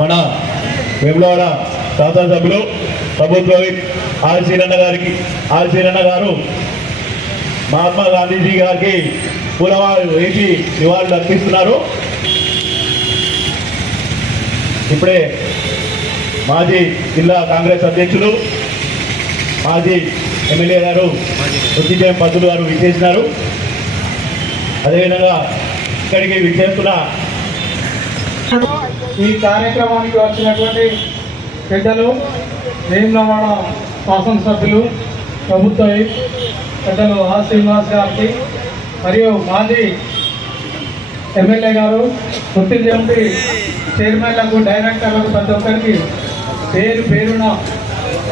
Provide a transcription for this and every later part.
మన వేములవాడ శాసనసభ్యులు ప్రభుత్వ ఆర్ శ్రీరన్న గారు మహాత్మా గాంధీజీ గారికి పూలమాలలు వేసి నివాళులు అర్పిస్తున్నారు. ఇప్పుడే మాజీ జిల్లా కాంగ్రెస్ అధ్యక్షులు మాజీ ఎమ్మెల్యే గారు వృత్తిజయం పంతులు గారు విచ్చేసినారు. అదేవిధంగా ఇక్కడికి విచ్చేస్తున్న ఈ కార్యక్రమానికి వచ్చినటువంటి పెద్దలు, వేములవాడ శాసనసభ్యులు, ప్రభుత్వ పెద్దలు ఆర్ శ్రీనివాస్ గారికి మరియు మాజీ ఎమ్మెల్యే గారు, వృత్తిజయం చైర్మన్లకు, డైరెక్టర్లకు ప్రతి ఒక్కరికి పేరు పేరున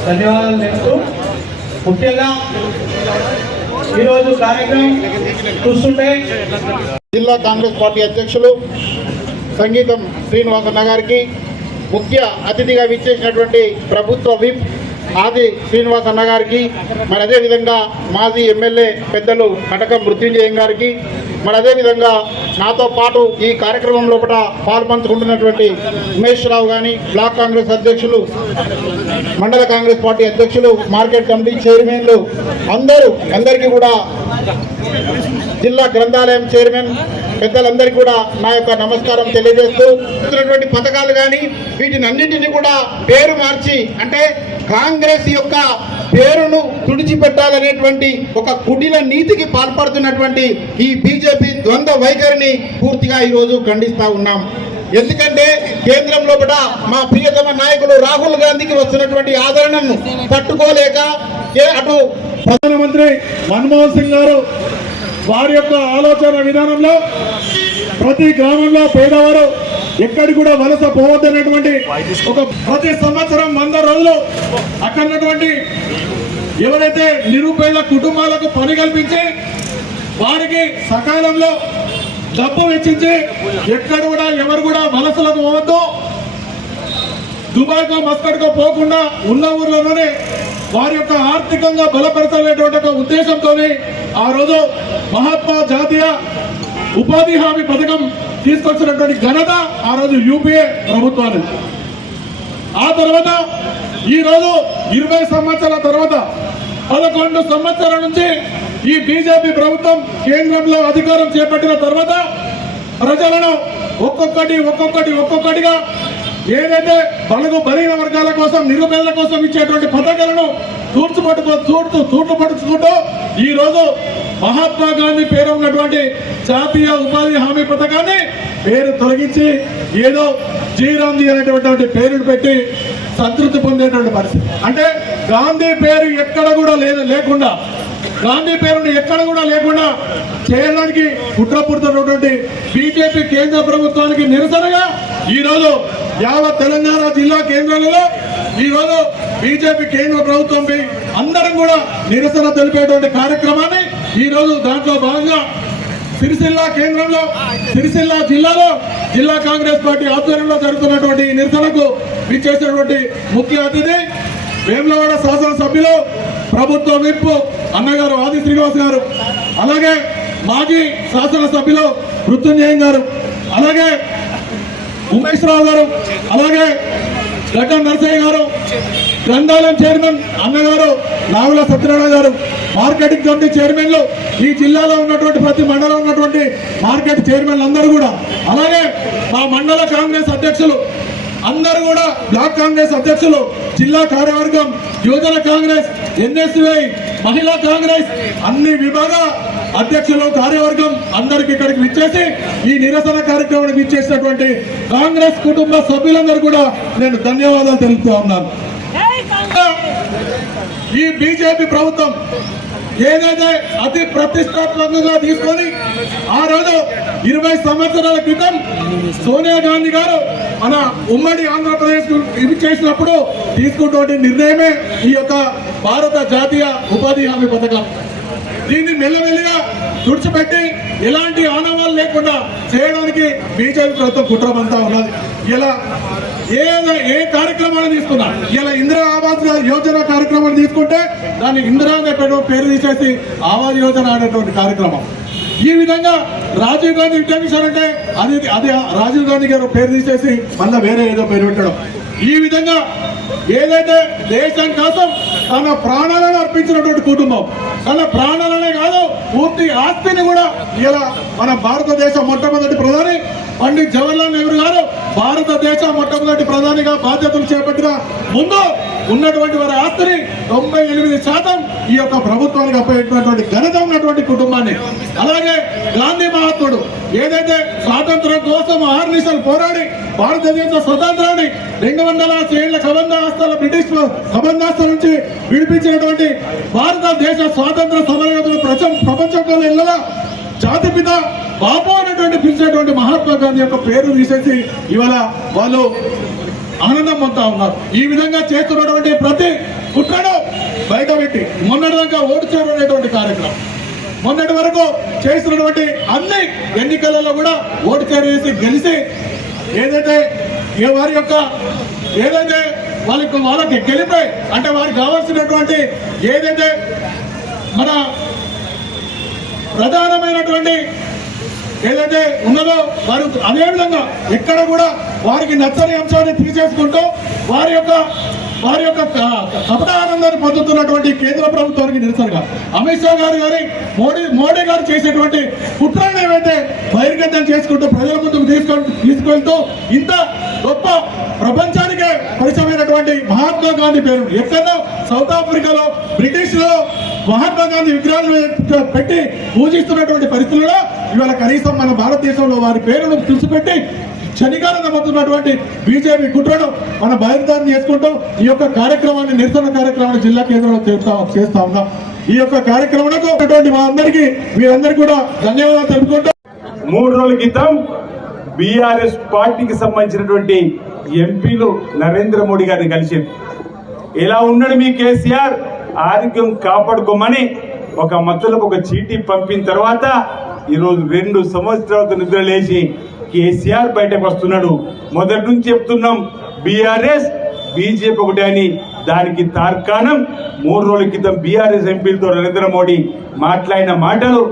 ధన్యవాదాలు తెలుపుతూ, ముఖ్యంగా ఈరోజు కార్యక్రమం చూస్తుంటే జిల్లా కాంగ్రెస్ పార్టీ అధ్యక్షులు సంగీతం శ్రీనివాసన్న గారికి, ముఖ్య అతిథిగా విచ్చేసినటువంటి ప్రభుత్వ విప్ ఆది శ్రీనివాసన్న గారికి, మరి అదేవిధంగా మాజీ ఎమ్మెల్యే పెద్దలు కటకం మృత్యుంజయం గారికి, మరి అదేవిధంగా నాతో పాటు ఈ కార్యక్రమం లోపల పాల్పంచుకుంటున్నటువంటి ఉమేష్ రావు కానీ, బ్లాక్ కాంగ్రెస్ అధ్యక్షులు, మండల కాంగ్రెస్ పార్టీ అధ్యక్షులు, మార్కెట్ కమిటీ చైర్మన్లు అందరికీ కూడా, జిల్లా గ్రంథాలయం చైర్మన్ పెద్దలందరికీ కూడా నా యొక్క నమస్కారం తెలియజేస్తూ, పథకాలు కానీ వీటిని అన్నింటినీ కూడా పేరు మార్చి, అంటే కాంగ్రెస్ యొక్క పేరును తుడిచిపెట్టాలనేటువంటి ఒక కుటిల నీతికి పాల్పడుతున్నటువంటి ఈ బీజేపీ ద్వంద్వ వైఖరిని పూర్తిగా ఈరోజు ఖండిస్తూ ఉన్నాం. ఎందుకంటే కేంద్రం లోపల మా ప్రియతమ నాయకులు రాహుల్ గాంధీకి వస్తున్నటువంటి ఆదరణను తట్టుకోలేక అటు ప్రధానమంత్రి మన్మోహన్ సింగ్ గారు వారి యొక్క ఆలోచన విధానంలో ప్రతి గ్రామంలో పేదవారు ఎక్కడి కూడా వలస పోవద్దనేటువంటి ఒక ప్రతి సంవత్సరం 100 రోజులు అక్కడున్నటువంటి ఎవరైతే నిరుపేద కుటుంబాలకు పని కల్పించి వారికి సకాలంలో డబ్బు వెచ్చించి ఎక్కడ కూడా ఎవరు కూడా వలసలకు పోవద్దు, దుబాయ్కో మస్కట్కో పోకుండా ఉన్న ఊర్లోనే వారి యొక్క ఆర్థికంగా బలపరచాలనేటువంటి ఒక ఉద్దేశంతో ఆ రోజు మహాత్మా జాతీయ ఉపాధి హామీ పథకం తీసుకొచ్చినటువంటి ఘనత ఆ రోజు యూపీఏ ప్రభుత్వాన్ని. ఆ తర్వాత ఈరోజు 20 సంవత్సరాల తర్వాత 11 సంవత్సరాల నుంచి ఈ బీజేపీ ప్రభుత్వం కేంద్రంలో అధికారం చేపట్టిన తర్వాత ప్రజలను ఒక్కొక్కటిగా ఏదైతే బలహీన వర్గాల కోసం, నిరుపేదల కోసం ఇచ్చేటువంటి పథకాలను తూర్పుపడుచుకుంటూ ఈ రోజు మహాత్మా గాంధీ పేరు ఉన్నటువంటి జాతీయ ఉపాధి హామీ పథకాన్ని పేరు తొలగించి ఏదో జీరాంధీ అనేటువంటి పేరును పెట్టి సంతృప్తి పొందేటువంటి పరిస్థితి. అంటే గాంధీ పేరు ఎక్కడ కూడా లేకుండా, గాంధీ పేరును ఎక్కడ కూడా లేకుండా చేయడానికి కుట్ర పుడుతున్నటువంటి బీజేపీ కేంద్ర ప్రభుత్వానికి నిరసనగా ఈరోజు యావత్ తెలంగాణ జిల్లా కేంద్రాలలో ఈరోజు బీజేపీ కేంద్ర ప్రభుత్వంపై అందరం కూడా నిరసన తెలిపేటువంటి కార్యక్రమాన్ని ఈరోజు దాంట్లో భాగంగా సిరిసిల్ల కేంద్రంలో, సిరిసిల్ల జిల్లాలో జిల్లా కాంగ్రెస్ పార్టీ ఆధ్వర్యంలో జరుగుతున్నటువంటి నిరసనకు విచ్చేసినటువంటి ముఖ్య అతిథి వేములవాడ శాసనసభ్యులు, ప్రభుత్వ విప్ అన్నగారు ఆది శ్రీనివాస్ గారు, అలాగే మాజీ శాసనసభ్యులు మృత్యుంజయం గారు, అలాగే ఉమేష్ రావు గారు, అలాగే గడ్డం నరసయ్య గారు, గ్రంథాలయం చైర్మన్ అన్నగారు నాగుల సత్యనారాయణ గారు, మార్కెటింగ్ కమిటీ చైర్మన్లు, ఈ జిల్లాలో ఉన్నటువంటి ప్రతి మండలం ఉన్నటువంటి మార్కెట్ చైర్మన్లు అందరూ కూడా, అలాగే మా మండల కాంగ్రెస్ అధ్యక్షులు అందరూ కూడా, బ్లాక్ కాంగ్రెస్ అధ్యక్షులు, జిల్లా కార్యవర్గం, యువజన కాంగ్రెస్, ఎన్ఎస్యుఐ, మహిళా కాంగ్రెస్, అన్ని విభాగ అధ్యక్షులు, కార్యవర్గం అందరికి ఇక్కడికి విచ్చేసి ఈ నిరసన కార్యక్రమానికి విచ్చేసినటువంటి కాంగ్రెస్ కుటుంబ సభ్యులందరూ కూడా నేను ధన్యవాదాలు తెలుపుతూ ఉన్నాను. ఈ బీజేపీ ప్రభుత్వం ఏదైతే అతి ప్రతిష్టాత్మకంగా తీసుకొని 6 20 సంవత్సరాల క్రితం సోనియా గాంధీ గారు మన ఉమ్మడి ఆంధ్రప్రదేశ్ ఇది చేసినప్పుడు తీసుకున్నటువంటి నిర్ణయమే ఈ యొక్క భారత జాతీయ ఉపాధి హామీ పథకం. దీన్ని మెల్లమెల్లిగా తుడిచిపెట్టి ఎలాంటి ఆనవాళ్ళు లేకుండా చేయడానికి బీజేపీ ప్రభుత్వం కుట్రమంతా ఉన్నది. ఇలా ఏ కార్యక్రమాన్ని తీసుకున్నా, ఇలా ఇందిరా ఆవాస్ యోజన కార్యక్రమాన్ని తీసుకుంటే దాన్ని ఇందిరా పేరు తీసేసి ఆవాస్ యోజన అనేటువంటి కార్యక్రమం. ఈ విధంగా రాజీవ్ గాంధీ ఇంటర్వ్యూషన్ అంటే అది రాజీవ్ గాంధీ గారు పేరు తీసేసి మళ్ళీ వేరే ఏదో పేరు పెట్టడం. ఈ విధంగా ఏదైతే దేశం కోసం తన ప్రాణాలను అర్పించినటువంటి కుటుంబం, తన ప్రాణాలనే కాదు పూర్తి ఆస్తిని కూడా ఇలా మన భారతదేశ మొట్టమొదటి ప్రధాని పండిత్ జవహర్లాల్ నెహ్రూ గారు భారతదేశ మొట్టమొదటి ప్రధానిగా బాధ్యతలు చేపట్టిన ముందు ఉన్నటువంటి వారి ఆస్తిని 98% ఈ యొక్క ప్రభుత్వానికి అప్పగినటువంటి ఘనత ఉన్నటువంటి కుటుంబాన్ని. అలాగే గాంధీ మహాత్ముడు ఏదైతే స్వాతంత్రం కోసం ఆర్నిశలు పోరాడి భారతదేశ స్వతంత్రాన్ని 200 ఏళ్ల కబంధాస్తాల బ్రిటిష్ కబంధాస్తాల నుంచి విడిపించినటువంటి భారతదేశ స్వాతంత్ర సమరయోధులు ప్రపంచంలో ఇళ్ళ జాతిపిత బాబు అనేటువంటి పిలిచేటువంటి మహాత్మా గాంధీ యొక్క పేరు తీసేసి ఇవాళ వాళ్ళు ఆనందం పొందుతా ఉన్నారు. ఈ విధంగా చేస్తున్నటువంటి ప్రతి కుట్రను బయటపెట్టి మొన్నటిదాకా ఓటు చేరు అనేటువంటి కార్యక్రమం, మొన్నటి వరకు చేస్తున్నటువంటి అన్ని ఎన్నికలలో కూడా ఓటు చేసి గెలిచి ఏదైతే వారి యొక్క ఏదైతే వాళ్ళకి గెలిపే అంటే వారికి కావాల్సినటువంటి ఏదైతే మన ప్రధానమైనటువంటి ఏదైతే ఉన్నదో వారు అదేవిధంగా ఎక్కడ కూడా వారికి నచ్చని అంశాన్ని తీసేసుకుంటూ వారి యొక్క కపట ఆనందాన్ని పొందుతున్నటువంటి కేంద్ర ప్రభుత్వానికి నిరసనగా అమిత్ షా గారు మోడీ గారు చేసేటువంటి కుట్రలను ఏవైతే బహిర్గతం చేసుకుంటూ ప్రజల ముందుకు తీసుకెళ్తూ ఇంత గొప్ప ప్రపంచానికే పరిచయమైనటువంటి మహాత్మా గాంధీ పేరు ఎక్కడో సౌత్ ఆఫ్రికాలో బ్రిటిష్లో మహాత్మా గాంధీ విగ్రహాలు పెట్టి పూజిస్తున్నటువంటి పరిస్థితుల్లో ఇవాళ కనీసం మన భారతదేశంలో వారి పేరును తుడిచిపెట్టి క్షణికానందమవుతున్నటువంటి బీజేపీ కుట్రను మన బహిర్గతం చేసుకుంటూ ఈ యొక్క కార్యక్రమాన్ని నిరసన కార్యక్రమాన్ని జిల్లా కేంద్రంలో చేస్తా ఉన్నాం. ఈ యొక్క కార్యక్రమానికి మా అందరికీ మీరందరికీ కూడా ధన్యవాదాలు తెలుపుకుంటూ 3 రోజుల క్రితం బీఆర్ఎస్ పార్టీకి సంబంధించినటువంటి ఎంపీలు నరేంద్ర మోడీ గారిని కలిసింది. ఎలా ఉన్నాడు మీ కేసీఆర్, ఆరోగ్యం కాపాడుకోమని ఒక మత్తులకు ఒక చీటీ పంపిన తర్వాత ఈరోజు 2 సంవత్సరాలతో నిద్ర లేచి కేసీఆర్ బయటకు వస్తున్నాడు. మొదటి నుంచి చెప్తున్నాం బీఆర్ఎస్ బీజేపీ ఒకటే అని. దానికి తార్కాణం 3 రోజుల క్రితం బీఆర్ఎస్ ఎంపీలతో నరేంద్ర మోడీ మాట్లాడిన మాటలు.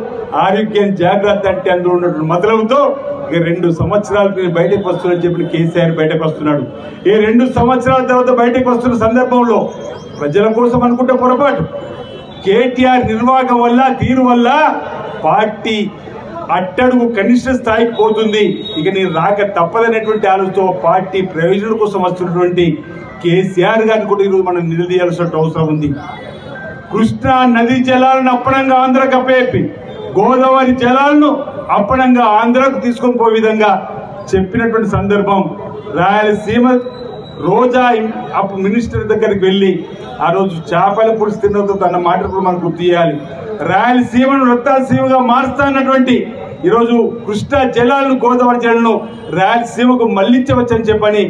ఆరోగ్యం జాగ్రత్త అంటే అందులో ఉన్నటువంటి మొదలవుతో ఇక 2 సంవత్సరాలకు బయటకు వస్తున్నాడని చెప్పిన కేసీఆర్ బయటకు వస్తున్నాడు. ఈ 2 సంవత్సరాల తర్వాత బయటకు వస్తున్న సందర్భంలో ప్రజల కోసం అనుకుంటే పొరపాటు. కేటీఆర్ నిర్వాహకం వల్ల తీరు వల్ల పార్టీ అట్టడుగు కనిష్ట స్థాయికి పోతుంది. ఇక నేను రాక తప్పదనేటువంటి ఆలోచనతో పార్టీ ప్రయోజనం కోసం వస్తున్నటువంటి కేసీఆర్ గారిని కూడా ఈరోజు మనం నిలదీయాల్సిన అవసరం ఉంది. కృష్ణా నదీ జలాలను అప్పనంగా ఆంధ్రకు అప్పచెప్పి గోదావరి జలాలను అప్పనంగా ఆంధ్రకు తీసుకొని పోయే విధంగా చెప్పినటువంటి సందర్భం. రాయలసీమ రోజా అప్పుడు మినిస్టర్ దగ్గరికి వెళ్ళి ఆ రోజు చేపల పులుసు తిన్నతో తన మాటలు కూడా మనం గుర్తు చేయాలి. రాయలసీమను రత్నాలసీమగా మారుస్తానటువంటి ఈరోజు కృష్ణా జలాలను గోదావరి జలాలను రాయలసీమకు మళ్లించవచ్చని చెప్పని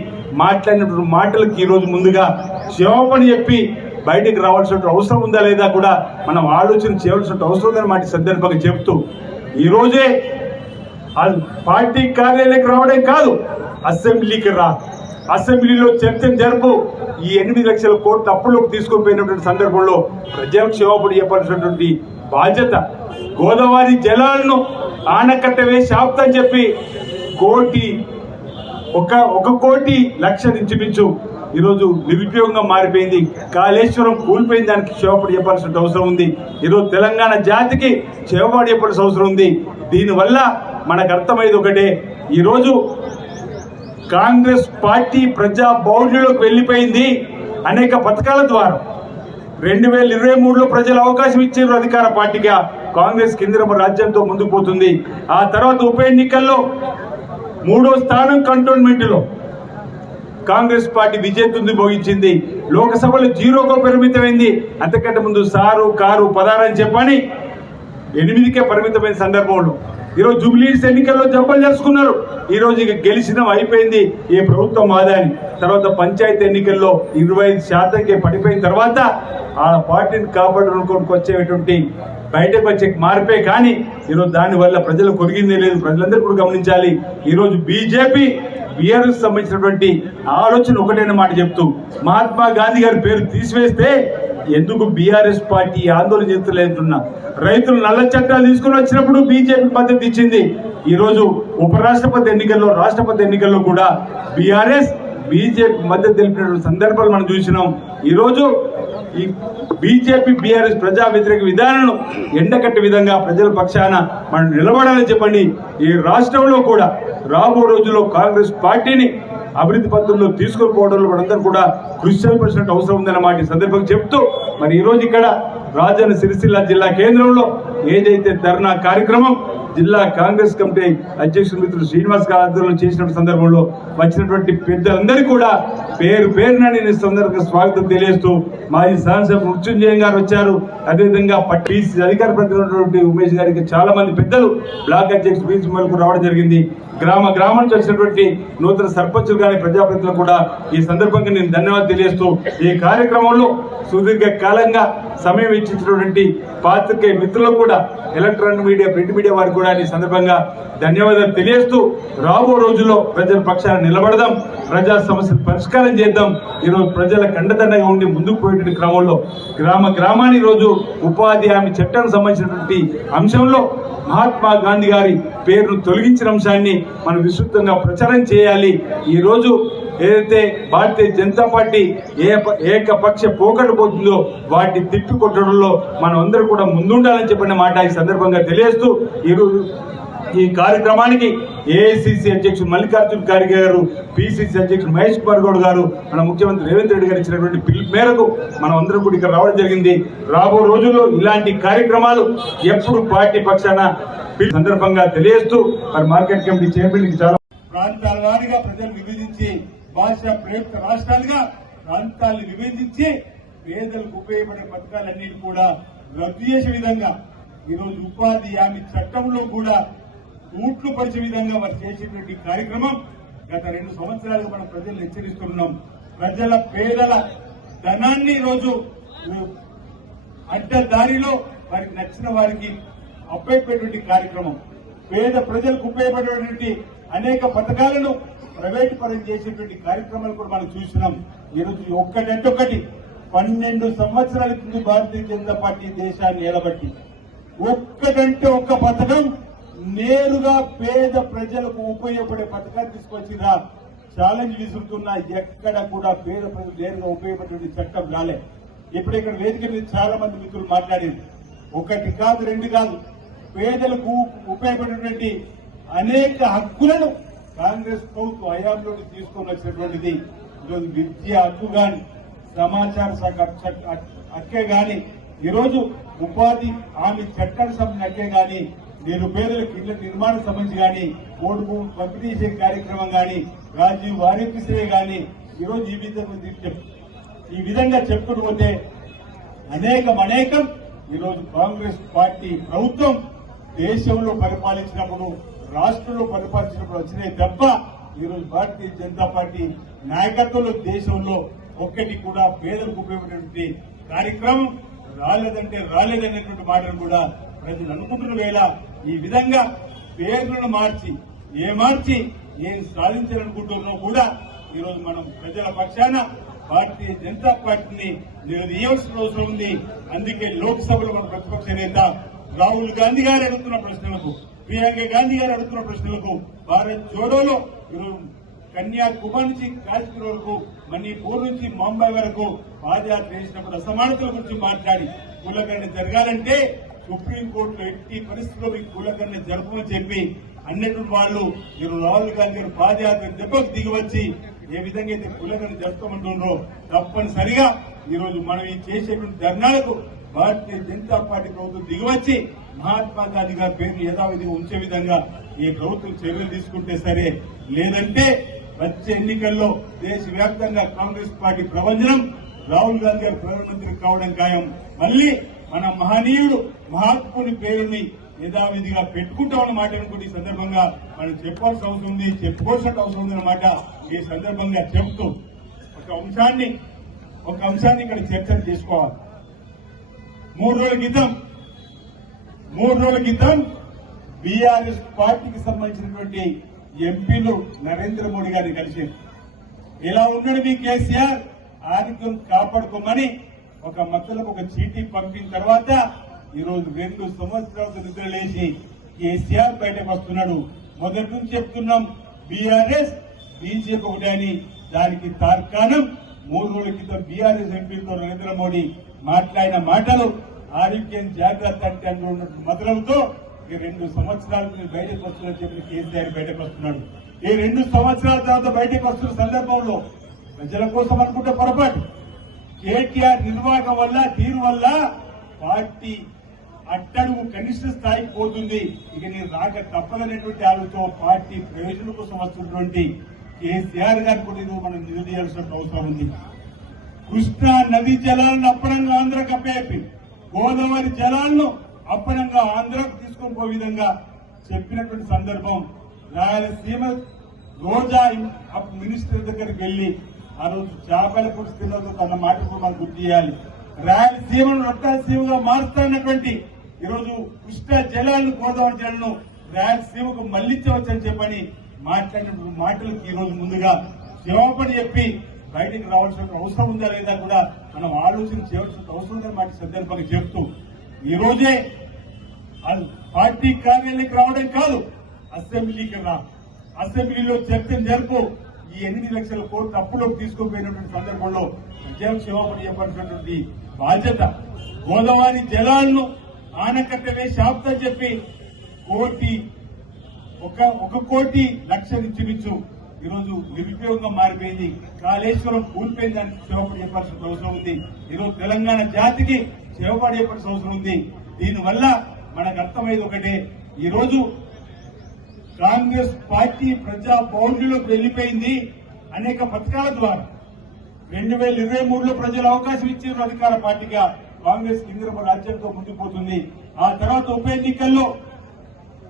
మాట్లాడినటువంటి మాటలకు ఈరోజు ముందుగా క్షమాపణ చెప్పి బయటకు రావాల్సిన అవసరం ఉందా లేదా కూడా మనం ఆలోచన చేయవలసిన అవసరం ఉందని మాట సందర్భంగా చెప్తూ ఈరోజే పార్టీ కార్యాలయానికి రావడం కాదు, అసెంబ్లీకి రా, అసెంబ్లీలో చర్చను జరుపు. ఈ 8 లక్షల కోట్ల అప్పులోకి తీసుకొని పోయినటువంటి సందర్భంలో ప్రజలకు క్షమాపణ చెప్పాల్సినటువంటి బాధ్యత. గోదావరి జలాలను ఆనకట్ట వేసి ఆపుతని చెప్పి 1 కోటి లక్ష ఇంచుమించు ఈరోజు నిరుపయోగంగా మారిపోయింది. కాళేశ్వరం కూలిపోయిన దానికి క్షమాపణ చెప్పాల్సిన అవసరం ఉంది. ఈరోజు తెలంగాణ జాతికి క్షమాపణ చెప్పాల్సిన అవసరం ఉంది. దీనివల్ల మనకు అర్థమైంది ఒకటే, ఈరోజు కాంగ్రెస్ పార్టీ ప్రజా బౌండరీలోకి వెళ్ళిపోయింది. అనేక పథకాల ద్వారా 2023లో ప్రజలు అవకాశం ఇచ్చారు అధికార పార్టీగా. కాంగ్రెస్ కేంద్ర రాజ్యంతో ముందుకు పోతుంది. ఆ తర్వాత ఉప ఎన్నికల్లో 3వ స్థానం కంటోన్మెంట్లో కాంగ్రెస్ పార్టీ విజేతుంది భోగించింది. లోకసభలో 0కు పరిమితమైంది. అంతకంటే ముందు సారు కారు 16 అని చెప్పని 8కే పరిమితమైన సందర్భంలో ఈరోజు జూబ్లీస్ ఎన్నికల్లో జబ్బలు చేసుకున్నారు. ఈ రోజు ఇక గెలిచినాం అయిపోయింది, ఈ ప్రభుత్వం మాదాని. తర్వాత పంచాయతీ ఎన్నికల్లో 25%కే పడిపోయిన తర్వాత ఆ పార్టీని కాపాడుకోవడానికి వచ్చేటువంటి బయటకు వచ్చే మార్పే కానీ ఈరోజు దానివల్ల ప్రజలు కొరిగిందే లేదు. ప్రజలందరూ కూడా గమనించాలి. ఈరోజు బీజేపీ బీఆర్ఎస్ సంబంధించినటువంటి ఆలోచన ఒకటైన మాట చెప్తూ మహాత్మా గాంధీ గారి పేరు తీసివేస్తే ఎందుకు బీఆర్ఎస్ పార్టీ ఆందోళన చేస్తలేదున్నా, రైతులు నల్ల చట్టాలు తీసుకుని వచ్చినప్పుడు బీజేపీ మద్దతు ఇచ్చింది. ఈరోజు ఉపరాష్ట్రపతి ఎన్నికల్లో, రాష్ట్రపతి ఎన్నికల్లో కూడా బీఆర్ఎస్ బీజేపీ మద్దతు తెలిపినటువంటి సందర్భాలు మనం చూసినాం. ఈరోజు ఈ బీజేపీ బీఆర్ఎస్ ప్రజా వ్యతిరేక విధానాలను ఎండకట్టే విధంగా ప్రజల పక్షాన మనం నిలబడాలని చెప్పండి. ఈ రాష్ట్రంలో కూడా రాబో రోజుల్లో కాంగ్రెస్ పార్టీని అభివృద్ధి పద్ధతుల్లో తీసుకొని పోవడంలో మనందరూ కూడా కృషి చేయాల్సిన అవసరం ఉందన్నమాట ఈ సందర్భంగా చెప్తూ, మరి ఈ రోజు ఇక్కడ రాజన్న సిరిసిల్ల జిల్లా కేంద్రంలో ఏదైతే ధర్నా కార్యక్రమం జిల్లా కాంగ్రెస్ కమిటీ అధ్యక్షుడు మిత్రుడు శ్రీనివాస్ గారి ఆధ్వర్యంలో చేసిన సందర్భంలో వచ్చినటువంటి పెద్దలందరికీ కూడా పేరు పేరున నేను సందర్భంగా స్వాగతం తెలియజేస్తూ, మాజీ శాసనసభ మృత్యుంజయం గారు వచ్చారు. అదేవిధంగా పీసీ అధికార ప్రతినిధి ఉమేష్ గారికి చాలా మంది పెద్దలు, బ్లాక్ అధ్యక్షుడు పీసీ మల్కు రావడం జరిగింది. గ్రామం నుంచి వచ్చినటువంటి నూతన సర్పంచులు కానీ ప్రజాప్రతినిధులు కూడా ఈ సందర్భంగా నేను ధన్యవాదాలు తెలియజేస్తూ, ఈ కార్యక్రమంలో సుదీర్ఘ కాలంగా సమయం ఇచ్చినటువంటి పాత్రికేయ మిత్రులకు కూడా, ఎలక్ట్రానిక్ మీడియా, ప్రింట్ మీడియా వారికి కూడా ఈ సందర్భంగా ధన్యవాదాలు తెలియజేస్తూ, రాబో రోజుల్లో ప్రజల పక్షాన నిలబడదాం, ప్రజా సమస్యలు పరిష్కారం చేద్దాం. ఈరోజు ప్రజల కండదండగా ఉండి ముందుకు పోయేటువంటి క్రమంలో గ్రామాన్ని రోజు ఉపాధి హామీ చట్టానికి సంబంధించినటువంటి అంశంలో మహాత్మా గాంధీ గారి పేరును తొలగించిన అంశాన్ని మనం విస్తృతంగా ప్రచారం చేయాలి. ఈ రోజు ఏదైతే భారతీయ జనతా పార్టీ ఏకపక్ష పోకడు పోతుందో వాటిని తిప్పికొట్టడంలో మనం అందరూ కూడా ముందుండాలని చెప్పిన మాట ఈ సందర్భంగా తెలియజేస్తూ, ఈ కార్యక్రమానికి ఏఐసిసి అధ్యక్షుడు మల్లికార్జున ఖార్గే గారు, పిసిసి అధ్యక్షుడు మహేష్ కుమార్ గౌడ్ గారు, మన ముఖ్యమంత్రి రేవంత్ రెడ్డి గారు ఇచ్చినటువంటి పిలుపు మేరకు మనం అందరూ కూడా ఇక్కడ రావడం జరిగింది. రాబో రోజుల్లో ఇలాంటి కార్యక్రమాలు ఎప్పుడు పార్టీ పక్షాన సందర్భంగా తెలియజేస్తూ, మరి మార్కెట్ కమిటీ చైర్మన్ చాలా ప్రాంతాల వారిగా ప్రజలు విభజించి, భాషా ప్రయుక్త రాష్ట్రాలుగా ప్రాంతాలను విభజించి పేదలకు ఉపయోగపడే పథకాలన్నీ కూడా రద్దు చేసే విధంగా ఈరోజు ఉపాధి హామీ చట్టంలో కూడా తూట్లు పరిచే విధంగా వారు చేసేటువంటి కార్యక్రమం గత 2 సంవత్సరాలుగా మనం ప్రజలను హెచ్చరిస్తున్నాం. ప్రజల పేదల ధనాన్ని ఈరోజు అడ్డదారిలో వారికి నచ్చిన వారికి అప్పైపోయేటువంటి కార్యక్రమం, పేద ప్రజలకు ఉపయోగపడేటువంటి అనేక పథకాలను ప్రైవేట్ పరం చేసేటువంటి కార్యక్రమాలు కూడా మనం చూసినాం. ఈరోజు ఒక్కటంటే 12 సంవత్సరాల కింద భారతీయ జనతా పార్టీ దేశాన్ని నిలబట్టి ఒక్కటంటే ఒక్క పథకం నేరుగా పేద ప్రజలకు ఉపయోగపడే పథకాలు తీసుకొచ్చిరా ఛాలెంజ్ విసురుతున్నా. ఎక్కడ కూడా పేద ప్రజలు నేరుగా ఉపయోగపడే చట్టం రాలే. ఇప్పుడు ఇక్కడ వేదిక మీద చాలా మంది మిత్రులు మాట్లాడారు. 1 కాదు 2 కాదు, పేదలకు ఉపయోగపడేటువంటి అనేక హక్కులను కాంగ్రెస్ ప్రభుత్వం హయాంలో తీసుకొని వచ్చినటువంటిది. ఈరోజు విద్య హక్కు గాని, సమాచార శాఖ హక్కే గాని, ఈరోజు ఉపాధి హామీ చట్టానికి సంబంధించిన హక్కే గాని, నిరుపేదలకు ఇళ్ల నిర్మాణం సంబంధించి గాని, ఓటు భూమి పంపిణీ చేసే కార్యక్రమం గాని, రాజీవ్ ఆరోగ్యశ్రీ గాని, ఈరోజు ఈ విధంగా చెప్పుకుంటూ పోతే అనేకం ఈరోజు కాంగ్రెస్ పార్టీ ప్రభుత్వం దేశంలో పరిపాలించినప్పుడు, రాష్ట్రంలో పరిపాలించినప్పుడు వచ్చినాయి తప్ప ఈరోజు భారతీయ జనతా పార్టీ నాయకత్వంలో దేశంలో ఒక్కటి కూడా పేదలకు ఉపయోగపడేటువంటి కార్యక్రమం రాలేదంటే రాలేదనేటువంటి మాటను కూడా ప్రజలు అనుకుంటున్న వేళ ఈ విధంగా పేర్లను మార్చి ఏం సాధించాలనుకుంటున్నో కూడా ఈరోజు మనం ప్రజల పక్షాన భారతీయ జనతా పార్టీని నిలదీయవలసిన అవసరం ఉంది. అందుకే లోక్సభలో మన ప్రతిపక్ష నేత రాహుల్ గాంధీ గారు అడుగుతున్న ప్రశ్నలకు, ప్రియాంక గాంధీ గారు అడుగుతున్న ప్రశ్నలకు, భారత్ జోడోలో ఈరోజు కన్యాకుమారి నుంచి కాశ్మీర్ వరకు, మణిపూర్ నుంచి ముంబై వరకు పాదయాత్ర చేసినప్పుడు అసమానతల గురించి మాట్లాడి కులగణన జరగాలంటే సుప్రీంకోర్టులో ఎట్టి పరిస్థితుల్లో ఈ కులగణన జరపమని చెప్పి అన్నటువంటి వాళ్ళు ఈరోజు రాహుల్ గాంధీ గారు పాదయాత్ర దెబ్బకు దిగివచ్చి ఏ విధంగా అయితే కులగణన జరుపుకోమంటుండ్రో తప్పనిసరిగా ఈరోజు మనం ఈ చేసేటువంటి ధర్నాలకు భారతీయ జనతా పార్టీ ప్రభుత్వం దిగివచ్చి మహాత్మా గాంధీ గారి పేరును యథావిధిగా ఉంచే విధంగా ఈ ప్రభుత్వం చర్యలు తీసుకుంటే సరే, లేదంటే వచ్చే ఎన్నికల్లో దేశవ్యాప్తంగా కాంగ్రెస్ పార్టీ ప్రభంజనం, రాహుల్ గాంధీ గారు ప్రధానమంత్రి కావడం ఖాయం. మళ్లీ మన మహనీయుడు మహాత్ముని పేరుని యథావిధిగా పెట్టుకుంటామన్న మాట అనుకుంటే ఈ సందర్భంగా మనం చెప్పాల్సిన అవసరం ఉంది, చెప్పుకోవాల్సిన అవసరం ఉంది అన్నమాట ఈ సందర్భంగా చెప్తూ ఒక అంశాన్ని ఇక్కడ చర్చ చేసుకోవాలి. 3 రోజుల క్రితం బీఆర్ఎస్ పార్టీకి సంబంధించినటువంటి ఎంపీలు నరేంద్ర మోడీ గారిని కలిశారు. ఇలా ఉన్నాడు మీ కేసీఆర్, ఆరోగ్యం కాపాడుకోమని ఒక మక్కలకు ఒక చీటీ పంపిన తర్వాత ఈరోజు 2 సంవత్సరాలకు నిద్రలేసి కేసీఆర్ బయటకు వస్తున్నాడు. మొదటి నుంచి చెప్తున్నాం బీఆర్ఎస్ బీజేపీ ఒకటే అని. దానికి తార్కాణం 3 రోజుల క్రితం బీఆర్ఎస్ ఎంపీలతో నరేంద్ర మోడీ మాట్లాడిన మాటలు ఆరోగ్యం జాగ్రత్త అంటే అంటున్నట్టు మొదలవుతో ఈ 2 సంవత్సరాలకు మీరు బయటకు వస్తున్నారని చెప్పి కేసీఆర్ బయటకు వస్తున్నాడు. ఈ 2 సంవత్సరాల తర్వాత బయటకు వస్తున్న సందర్భంలో ప్రజల కోసం అనుకుంటే పొరపాటు. కేటీఆర్ నిర్వాహకం వల్ల తీరు వల్ల పార్టీ అట్టడుగు కనిష్ట స్థాయికి పోతుంది. ఇక నేను రాక తప్పదనేటువంటి ఆలోచన పార్టీ ప్రయోజనం కోసం వస్తున్నటువంటి కేసీఆర్ గారు కూడా ఇది మనం నిలదీయాల్సిన అవసరం ఉంది. కృష్ణా నదీ జలాలను అప్పనంగా ఆంధ్రకు అప్పచెప్పి గోదావరి జలాలను అప్పనంగా ఆంధ్రకు తీసుకొని పోయే విధంగా చెప్పినటువంటి సందర్భం. రాయలసీమ రోజా మినిస్టర్ దగ్గరికి వెళ్లి ఆ రోజు చేపల పుడిస్తున్నదో తన మాట కూడా మనం గుర్తు చేయాలి. రాయలసీమను రక్తసీమగా మారుస్తున్నటువంటి ఈరోజు కృష్ణా జలాలను గోదావరి జలాలను రాయలసీమకు మళ్లించవచ్చని చెప్పని మాట్లాడిన మాటలకు ఈ రోజు ముందుగా క్షమాపణ చెప్పి బయటికి రావాల్సిన అవసరం ఉందా లేదా కూడా మనం ఆలోచన చేయవలసిన అవసరం ఉందని మాట సందర్భంగా చెప్తూ ఈ రోజే పార్టీ కార్యాలయానికి రావడం కాదు, అసెంబ్లీకి అసెంబ్లీలో చర్చను జరుపు. ఈ 8 లక్షల కోట్లు అప్పులోకి తీసుకుపోయినటువంటి సందర్భంలో క్షమాపణ చెప్పాల్సినటువంటి బాధ్యత. గోదావరి జలాలను ఆనకట్ట వేసి ఆపుతా చెప్పి 1 కోటి లక్ష ఇంచుమించు ఈరోజు నిరుపయోగంగా మారిపోయింది. కాళేశ్వరం కూలిపోయింది, దానికి క్షమాపణ చెప్పాల్సిన అవసరం ఉంది. ఈరోజు తెలంగాణ జాతికి క్షమాపణ చెప్పాల్సిన అవసరం ఉంది. దీనివల్ల మనకు అర్థమయ్యేది ఒకటే, ఈరోజు కాంగ్రెస్ పార్టీ ప్రజా బౌండరీలోకి వెళ్లిపోయింది. అనేక పథకాల ద్వారా 2023లో ప్రజలు అవకాశం ఇచ్చారు అధికార పార్టీగా. కాంగ్రెస్ కేంద్ర రాజ్యంతో ముందుకు పోతుంది. ఆ తర్వాత ఉప ఎన్నికల్లో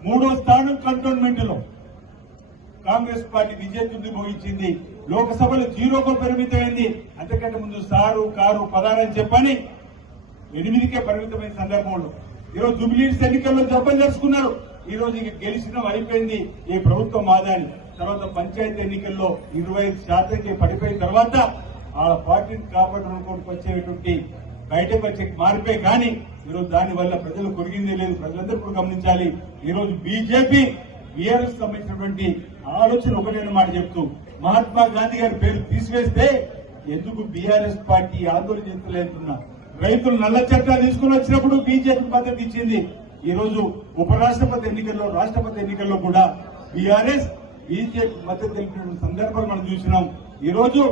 3వ స్థానం కంటోన్మెంట్ లో కాంగ్రెస్ పార్టీ విజేతను మోగించింది. లోక్సభలో 0కు పరిమితమైంది. అంతకంటే ముందు సారు కారు పదారని చెప్పని 8కే పరిమితమైన సందర్భంలో ఈరోజు జూబ్లీహిల్స్ ఎన్నికల్లో జబ్బలు జరుచుకున్నారు. ఈ రోజు ఇక గెలిచిన అయిపోయింది ఈ ప్రభుత్వం ఆదాని. తర్వాత పంచాయతీ ఎన్నికల్లో 25% పడిపోయిన తర్వాత ఆ పార్టీని కాపాడడానికి వచ్చేటువంటి బయటకు వచ్చే మార్పే కానీ ఈరోజు దానివల్ల ప్రజలు కొరిగిందే లేదు. ప్రజలందరూ కూడా గమనించాలి. ఈరోజు బీజేపీ బీఆర్ఎస్ సంబంధించినటువంటి ఆలోచన ఒకటే మాట చెప్తూ మహాత్మా గాంధీ గారి పేరు తీసివేస్తే ఎందుకు బీఆర్ఎస్ పార్టీ ఆందోళన చేస్తలేదున్నా. రైతులు నల్ల చట్టాలు తీసుకుని వచ్చినప్పుడు బీజేపీ మద్దతు ఇచ్చింది. ఈ రోజు ఉపరాష్ట్రపతి ఎన్నికల్లో రాష్ట్రపతి ఎన్నికల్లో కూడా బీఆర్ఎస్ బీజేపీ మద్దతు తెలిపిన సందర్భాలు మనం చూసినాం. ఈ రోజు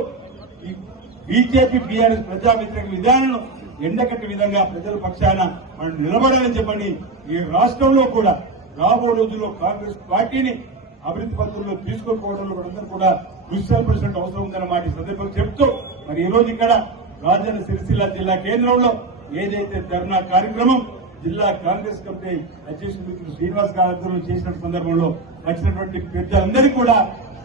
బీజేపీ బీఆర్ఎస్ ప్రజా వ్యతిరేక విధానాలను ఎండకట్టే విధంగా ప్రజల పక్షాన మనం నిలబడాలని చెప్పండి. ఈ రాష్ట్రంలో కూడా రాబో రోజుల్లో కాంగ్రెస్ పార్టీని అభివృద్ధి పథకంలో తీసుకోకపోవడంలో మనందరూ కూడా కృషి చేయాల్సిన అవసరం ఉందన్నమాట ఈ సందర్భంగా చెప్తూ మరి ఈ రోజు ఇక్కడ రాజన్న సిరిసిల్ల జిల్లా కేంద్రంలో ఏదైతే ధర్నా కార్యక్రమం జిల్లా కాంగ్రెస్ కమిటీ అధ్యక్షుడు శ్రీనివాస్ గారు చేసిన సందర్భంలో వచ్చినటువంటి పెద్దలందరికీ కూడా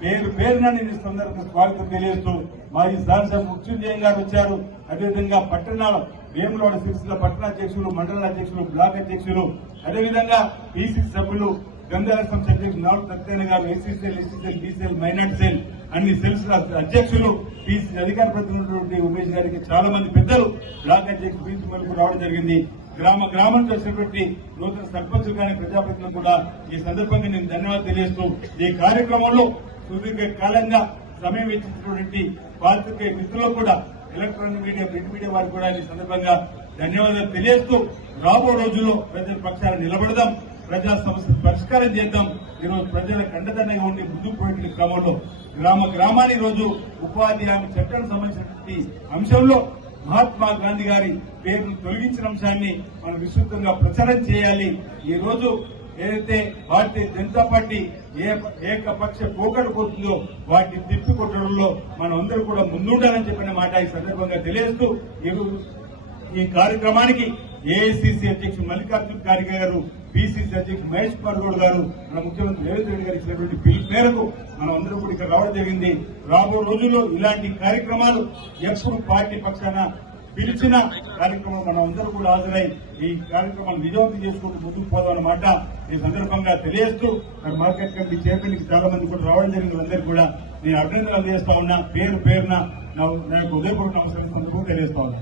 పేరు పేరున నేను సందర్భంగా స్వాగతం తెలియజేస్తూ మాజీ శాసనసభ మృత్యుంజయ గారు వచ్చారు. అదేవిధంగా పట్టణాల వేములవాడ సిరిసిల్ల పట్టణాధ్యక్షులు, మండల అధ్యక్షులు, బ్లాక్ అధ్యక్షులు, అదేవిధంగా పీసీసీ సభ్యులు గంగారత్నం అధ్యక్షులు నాలుగు సత్యనారాయణ గారు, ఎస్సీసీఎల్, ఎస్సీసీఎల్, బీసీఎల్, మైనార్టీ సెల్ అన్ని సెల్స్ అధ్యక్షులు, పీసీ అధికార ప్రతినిధి ఉమేష్ గారికి చాలా మంది పెద్దలు, బ్లాక్ అధ్యక్షులు పీసీ వరకు రావడం జరిగింది. గ్రామం చేసినటువంటి నూతన సర్పంచులు కానీ ప్రజాప్రతినిధులు కూడా ఈ సందర్భంగా నేను ధన్యవాదాలు తెలియజేస్తూ ఈ కార్యక్రమంలో సుదీర్ఘ కాలంగా సమయం ఇచ్చినటువంటి పాత్రికేయ మిత్రులకు కూడా ఎలక్ట్రానిక్ మీడియా, ప్రింట్ మీడియా వారికి కూడా ఈ సందర్భంగా ధన్యవాదాలు తెలియజేస్తూ రాబో రోజుల్లో ప్రజల పక్షాన నిలబడదాం, ప్రజా సమస్యలు పరిష్కారం చేద్దాం. ఈరోజు ప్రజలకు అండదండగా ఉండి ముందుకు పోయిన క్రమంలో గ్రామాన్ని రోజు ఉపాధి హామీ చట్టానికి సంబంధించినటువంటి అంశంలో మహాత్మా గాంధీ గారి పేరును తొలగించిన అంశాన్ని మనం విస్తృతంగా ప్రచారం చేయాలి. ఈ రోజు ఏదైతే భారతీయ జనతా పార్టీ ఏకపక్ష పోకడు పోతుందో వాటిని తిప్పికొట్టడంలో మనం అందరూ కూడా ముందుండాలని చెప్పిన మాట ఈ సందర్భంగా తెలియజేస్తూ ఈ కార్యక్రమానికి ఏఐసీసీ అధ్యక్షుడు మల్లికార్జున ఖార్గే గారు బీసీ జడ్జి మహేష్ కుమార్ గౌడ్ గారు మన ముఖ్యమంత్రి రేవంత్ రెడ్డి గారు ఇచ్చినటువంటి పిలుపు మేరకు మనం అందరం కూడా ఇక్కడ రావడం జరిగింది. రాబో రోజుల్లో ఇలాంటి కార్యక్రమాలు ఎప్పుడు పార్టీ పక్షాన పిలిచిన కార్యక్రమం మనం అందరూ కూడా హాజరై ఈ కార్యక్రమాలు విజయవంతం చేసుకుంటూ ముందుకు పోదామన్నమాట ఈ సందర్భంగా తెలియజేస్తూ మార్కెట్ కమిటీ చైర్మన్కి చాలా మంది కూడా రావడం జరిగింది. అందరికీ కూడా నేను అభినందనలు తెలియజేస్తా ఉన్నా. పేరున నాకు ఉదయపూర్వక నమస్కారం తెలియజేస్తా ఉన్నా.